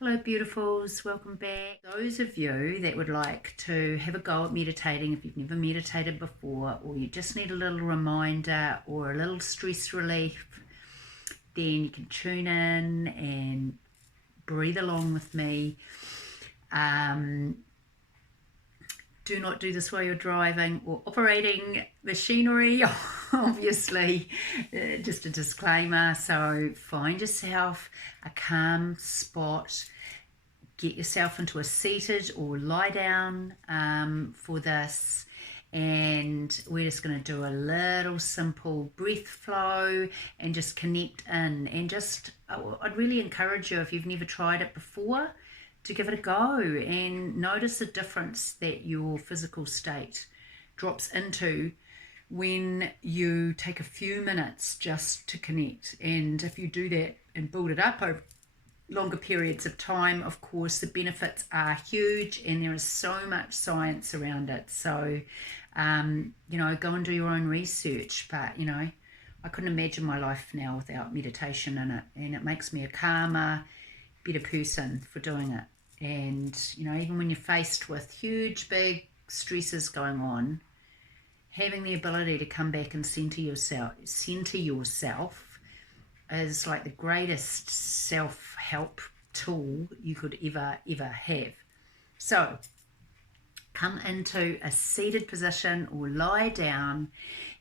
Hello beautifuls, welcome back. Those of you that would like to have a go at meditating, if you've never meditated before, or you just need a little reminder or a little stress relief, then you can tune in and breathe along with me. Do not do this while you're driving or operating machinery, obviously, just a disclaimer. So find yourself a calm spot, get yourself into a seated or lie down for this, and we're just going to do a little simple breath flow and just connect in. And just I'd really encourage you, if you've never tried it before, to give it a go and notice the difference that your physical state drops into when you take a few minutes just to connect. And if you do that and build it up over longer periods of time, of course, the benefits are huge, and there is so much science around it. So, go and do your own research. But, I couldn't imagine my life now without meditation in it, and it makes me a calmer, better person for doing it. And, even when you're faced with huge, big stresses going on, having the ability to come back and center yourself is like the greatest self-help tool you could ever have. So come into a seated position or lie down,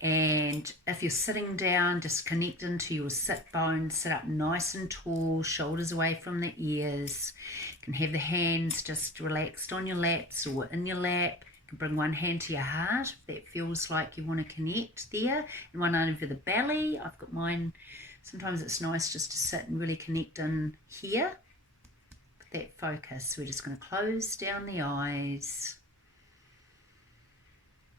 and if you're sitting down, just connect into your sit bones. Sit up nice and tall, shoulders away from the ears. You can have the hands just relaxed on your laps or in your lap. You can bring one hand to your heart if that feels like you want to connect there, and one over the belly. I've got mine. Sometimes it's nice just to sit and really connect in here with that focus. We're just going to close down the eyes.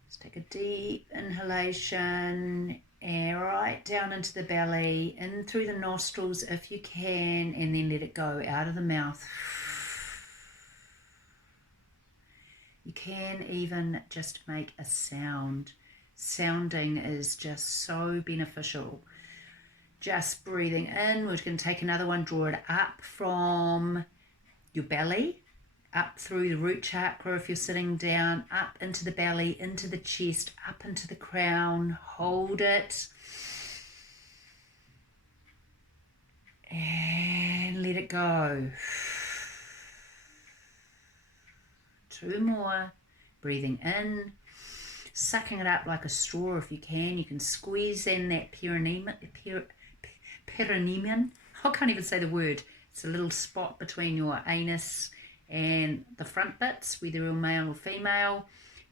Just take a deep inhalation and right down into the belly, in through the nostrils if you can, and then let it go out of the mouth. You can even just make a sound. Sounding is just so beneficial. Just breathing in, we're going to take another one, draw it up from your belly, up through the root chakra if you're sitting down, up into the belly, into the chest, up into the crown. Hold it. And let it go. 2 more. Breathing in, sucking it up like a straw if you can. You can squeeze in that perineum. I can't even say the word. It's a little spot between your anus and the front bits, whether you're male or female.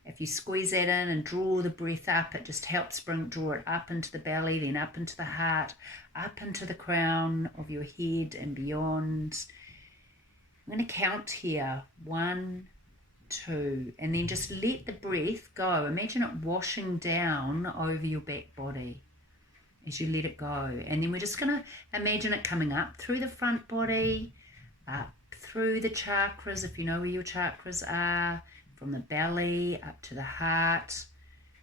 If you squeeze that in and draw the breath up, it just helps draw it up into the belly, then up into the heart, up into the crown of your head and beyond. I'm going to count here. 1, 2, and then just let the breath go. Imagine it washing down over your back body as you let it go. And then we're just going to imagine it coming up through the front body, up through the chakras, if you know where your chakras are, from the belly up to the heart,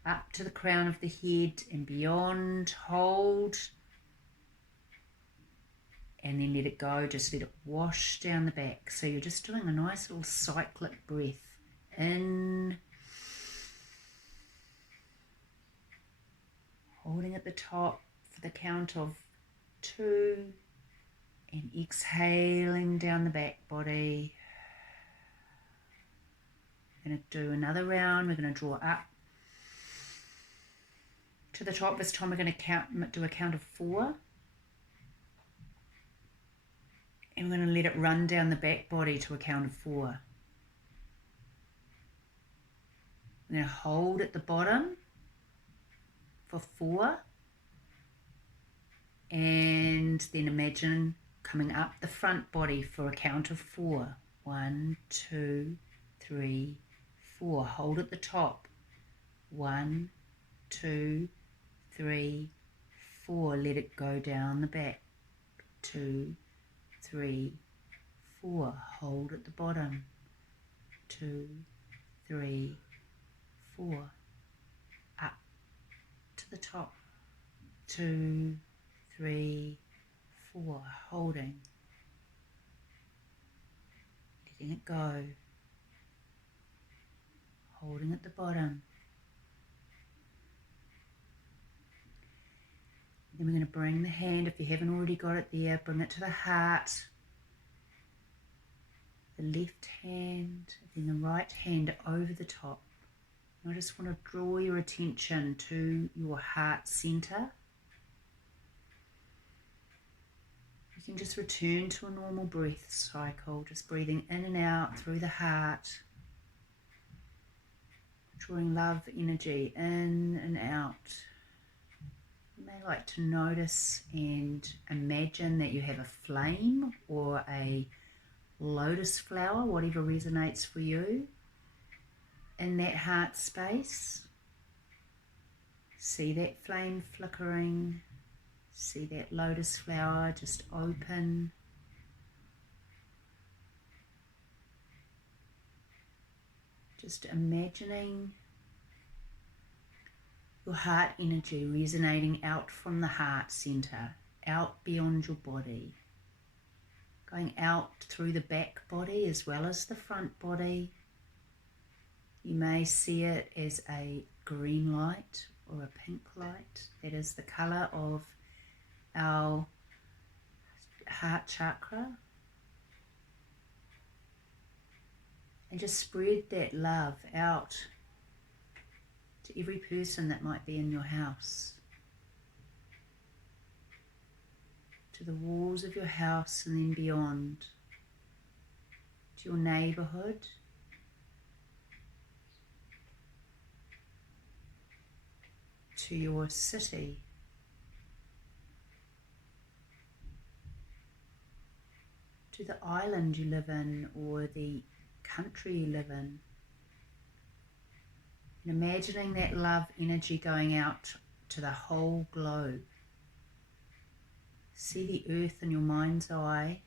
up to the crown of the head and beyond. Hold. And then let it go. Just let it wash down the back. So you're just doing a nice little cyclic breath. In. Holding at the top for the count of 2, and exhaling down the back body. We're going to do another round. We're going to draw up to the top. This time we're going to do a count of 4. And we're going to let it run down the back body to a count of 4. We're going to hold at the bottom for 4. And then imagine coming up the front body for a count of 4. 1, 2, 3, 4. Hold at the top. 1, 2, 3, 4. Let it go down the back. 2, 3, 4. Hold at the bottom. 2, 3, 4. Up to the top. 2, 3, 4. Holding. letting it go, holding at the bottom. Then we're going to bring the hand, if you haven't already got it there, bring it to the heart. The left hand, then the right hand over the top. I just want to draw your attention to your heart center. You can just return to a normal breath cycle, just breathing in and out through the heart, drawing love energy in and out. You may like to notice and imagine that you have a flame or a lotus flower, whatever resonates for you, in that heart space. See that flame flickering, see that lotus flower just open. Just imagining your heart energy resonating out from the heart center, out beyond your body, going out through the back body as well as the front body. You may see it as a green light or a pink light. That is the color of our heart chakra. And just spread that love out to every person that might be in your house, to the walls of your house and then beyond, to your neighborhood, to your city, to the island you live in or the country you live in. And imagining that love energy going out to the whole globe. See the earth in your mind's eye,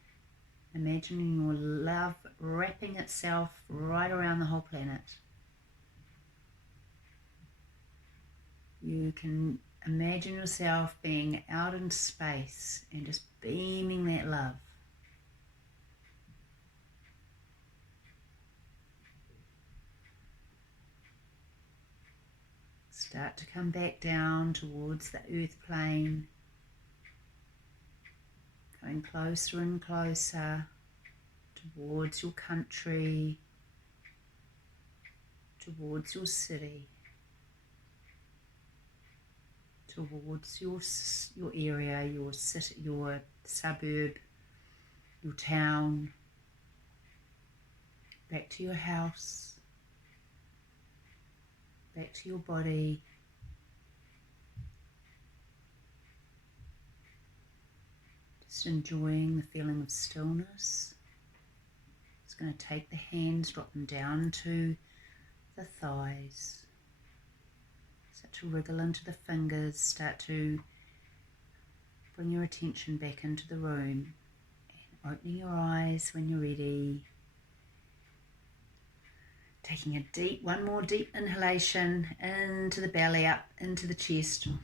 imagining your love wrapping itself right around the whole planet. You can imagine yourself being out in space and just beaming that love. Start to come back down towards the earth plane, going closer and closer towards your country, towards your city, towards your area, your city, your suburb, your town, back to your house, back to your body. Just enjoying the feeling of stillness. Just going to take the hands, drop them down to the thighs. Start to wriggle into the fingers, start to bring your attention back into the room. And opening your eyes when you're ready. Taking one more deep inhalation into the belly, up into the chest, and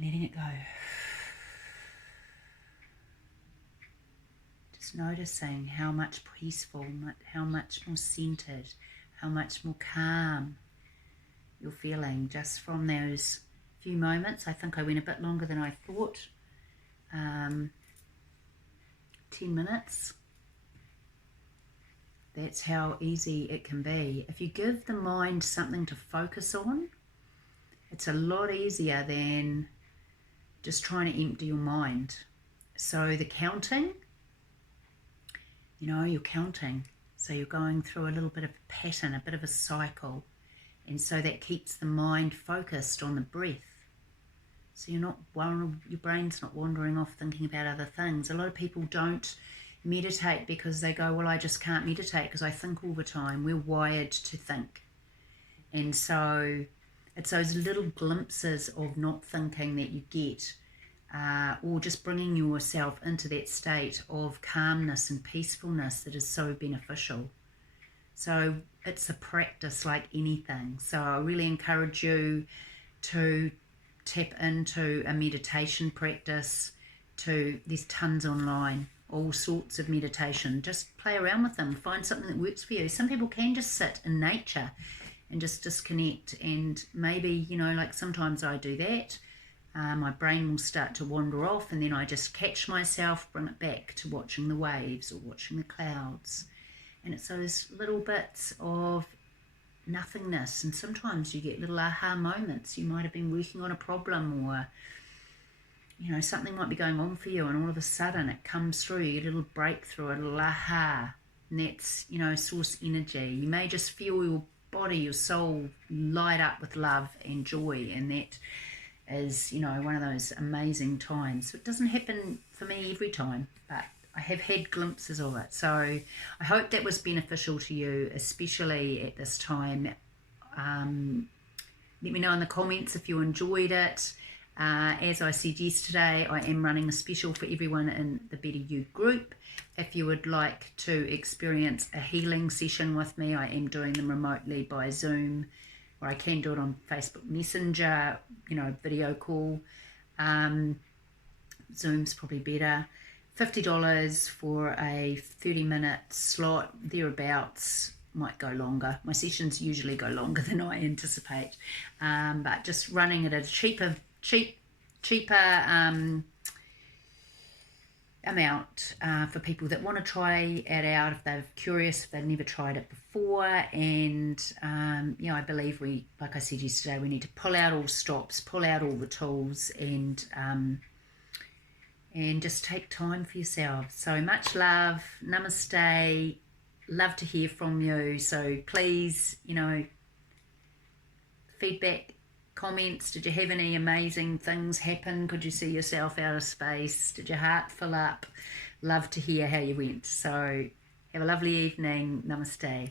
letting it go. Just noticing how much peaceful, how much more centered, how much more calm you're feeling just from those few moments. I think I went a bit longer than I thought. 10 minutes. That's how easy it can be. If you give the mind something to focus on, it's a lot easier than just trying to empty your mind. So the counting, you're counting. So you're going through a little bit of a pattern, a bit of a cycle. And so that keeps the mind focused on the breath. So your brain's not wandering off thinking about other things. A lot of people don't meditate because they go, well, I just can't meditate because I think all the time. We're wired to think. And so it's those little glimpses of not thinking that you get, or just bringing yourself into that state of calmness and peacefulness that is so beneficial. So it's a practice like anything. So I really encourage you to tap into a meditation practice. There's tons online all sorts of meditation. Just play around with them. Find something that works for you. Some people can just sit in nature and just disconnect, and maybe, you know, like sometimes I do that. My brain will start to wander off, and then I just catch myself, bring it back to watching the waves or watching the clouds. And it's those little bits of nothingness, and sometimes you get little aha moments. You might have been working on a problem, or you know, something might be going on for you, and all of a sudden it comes through, you get a little breakthrough, a little aha, and that's, you know, source energy. You may just feel your body, your soul light up with love and joy, and that is, you know, one of those amazing times. So it doesn't happen for me every time, but I have had glimpses of it. So I hope that was beneficial to you, especially at this time. Let me know in the comments if you enjoyed it. As I said yesterday, I am running a special for everyone in the Better You group. If you would like to experience a healing session with me, I am doing them remotely by Zoom, or I can do it on Facebook Messenger, you know, video call. Zoom's probably better. $50 for a 30-minute slot, thereabouts. Might go longer. My sessions usually go longer than I anticipate, but just running at a cheaper amount for people that want to try it out, if they're curious, if they've never tried it before. And you know, I believe we, like I said yesterday, we need to pull out all stops, pull out all the tools, and just take time for yourself. So much love, namaste, love to hear from you. So please, you know, feedback, comments. Did you have any amazing things happen? Could you see yourself out of space? Did your heart fill up? Love to hear how you went. So have a lovely evening. Namaste.